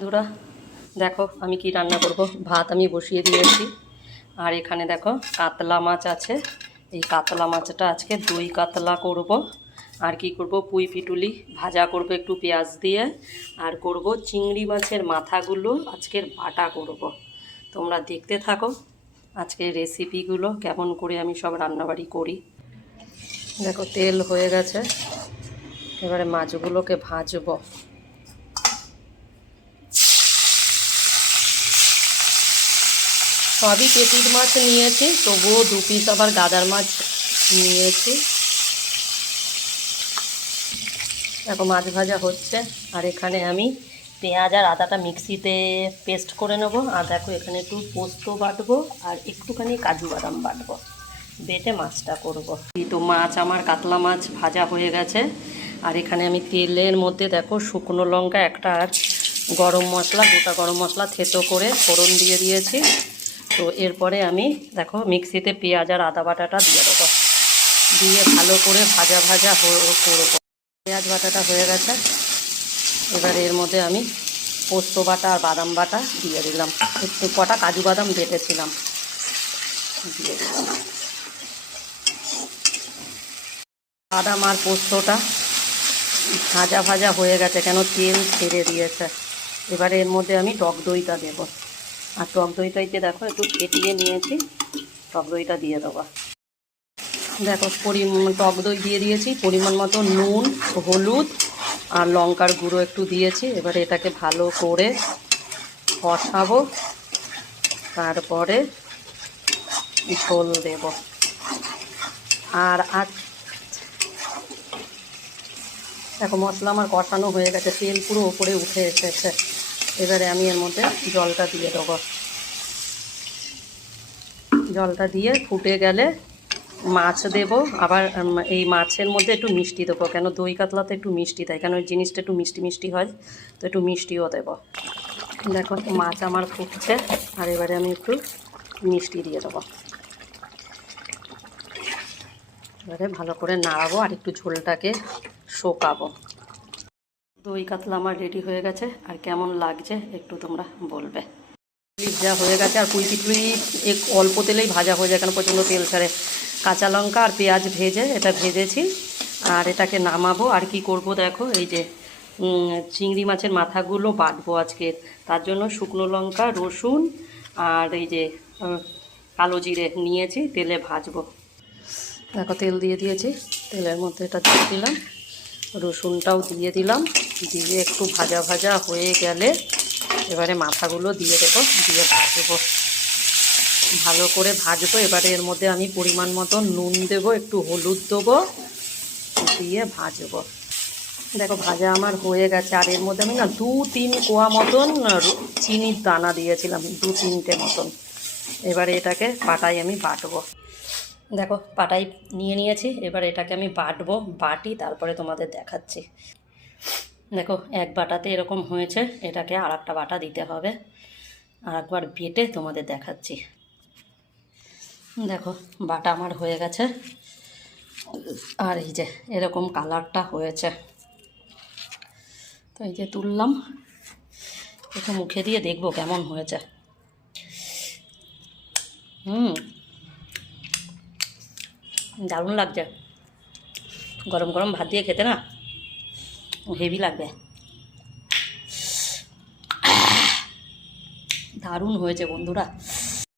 বন্ধুরা, দেখো আমি কি রান্না করব? ভাত আমি বসিয়ে দিয়েছি। আর এখানে দেখো কাতলা মাছ আছে। এই কাতলা মাছটা আজকে দই কাতলা করব। আর কি করব? পুঁই পিটুলি ভাজা করব একটু পেঁয়াজ দিয়ে। আর করব চিংড়ি মাছের মাথাগুলো আজকের বাটা করব। তোমরা দেখতে থাকো আজকের রেসিপিগুলো, কেমন করে আমি সব রান্নাবাড়ি করি। দেখো তেল হয়ে গেছে। এবারে মাছগুলোকে ভাজবো। সবই পেটির মাছ নিয়েছি, তবুও দু পিস আবার গাদার মাছ নিয়েছি। দেখো মাছ ভাজা হচ্ছে, আর এখানে আমি পেঁয়াজ আর আদাটা মিক্সিতে পেস্ট করে নেব। আর দেখো এখানে একটু পোস্ত বাটবো, আর একটুখানি কাজু বাদাম বাটবো। বেটে মাছটা করব। তো মাছ, আমার কাতলা মাছ ভাজা হয়ে গেছে। আর এখানে আমি তেলের মধ্যে দেখো শুকনো লঙ্কা একটা আর গরম মশলা, গোটা গরম মশলা থেতো করে ফোড়ন দিয়ে দিয়েছি। তো এরপরে আমি দেখো মিক্সিতে পেঁয়াজ আর আদা বাটাটা দিয়ে দেবো। দিয়ে ভালো করে ভাজা ভাজা পেঁয়াজ বাটাটা হয়ে গেছে। এবার এর মধ্যে আমি পোস্ত বাটা আর বাদাম বাটা দিয়ে দিলাম। একটু কটা কাজু বাদাম বেটেছিলাম। দিয়ে দিলাম। বাদাম আর পোস্তটা ভাজা ভাজা হয়ে গেছে, কেন তেল ছেড়ে দিয়েছে। এবারে এর মধ্যে আমি টক দইটা দেবো। আর টক দইটাইতে দেখো, একটু ফেটিয়ে নিয়েছি। টক দইটা দিয়ে দেবো। দেখো, পরিমাণ টক দই দিয়ে দিয়েছি। পরিমাণ মতো নুন, হলুদ আর লঙ্কার গুঁড়ো একটু দিয়েছি। এবারে এটাকে ভালো করে কষাবো। তারপরে ঝোল দেব। আর আজ দেখো, মশলা আমার কষানো হয়ে গেছে। তেল পুরো উপরে উঠে এসেছে। এবারে আমি এর মধ্যে জলটা দিয়ে দেবো। জলটা দিয়ে ফুটে গেলে মাছ দেব। আবার এই মাছের মধ্যে একটু মিষ্টি দেবো, কেন দই কাতলাতে একটু মিষ্টি দেয়, কেন ওই জিনিসটা একটু মিষ্টি মিষ্টি হয়, তো একটু মিষ্টিও দেবো। দেখো, মাছ আমার ফুটছে, আর এবারে আমি একটু মিষ্টি দিয়ে দেবো। এবারে ভালো করে নাড়াবো আর একটু ঝোলটাকে শোকাবো। দই কাতলা আমার রেডি হয়ে গেছে। আর কেমন লাগছে একটু তোমরা বলবে। যা হয়ে গেছে, আর পুঁই পিটুই এক অল্প তেলেই ভাজা হয়ে যায় কেন প্রচণ্ড তেল ছাড়ে। কাঁচা লঙ্কা আর পেঁয়াজ ভেজে, এটা ভেজেছি। আর এটাকে নামাবো। আর কি করব দেখো, এই যে চিংড়ি মাছের মাথাগুলো বাটবো আজকে। তার জন্য শুকনো লঙ্কা, রসুন আর এই যে কালো জিরে নিয়েছি, তেলে ভাজবো। দেখো, তেল দিয়ে দিয়েছি। তেলের মধ্যে এটা দিয়ে দিলাম। রসুনটাও দিয়ে দিলাম। দিয়ে একটু ভাজা ভাজা হয়ে গেলে এবারে মাথাগুলো দিয়ে দেবো, দিয়ে ভাজবো। ভালো করে ভাজবো। এবারে এর মধ্যে আমি পরিমাণ মতো নুন দেবো, একটু হলুদ দেবো, দিয়ে ভাজবো। দেখো, ভাজা আমার হয়ে গেছে। আর এর মধ্যে আমি না দু তিন কোয়া মতন চিনির দানা দিয়েছিলাম, দু তিনটে মতন। এবারে এটাকে পাটাই আমি বাটবো। দেখো, পাটাই নিয়ে নিয়েছি, এবার এটাকে আমি বাটবো, বাটি তারপরে তোমাদের দেখাচ্ছি। দেখো, এক বাটাতে এরকম হয়েছে, এটাকে আর একটা বাটা দিতে হবে। আর একবার বেটে তোমাদের দেখাচ্ছি। দেখো, বাটা আমার হয়ে গেছে। আর এই যে, এরকম কালারটা হয়েছে। তো এই যে তুললাম, একটু মুখে দিয়ে দেখব কেমন হয়েছে। হুম। দারুণ লাগছে। গরম গরম ভাত দিয়ে খেতে না? হেভি লাগবে। দারুণ হয়েছে বন্ধুরা।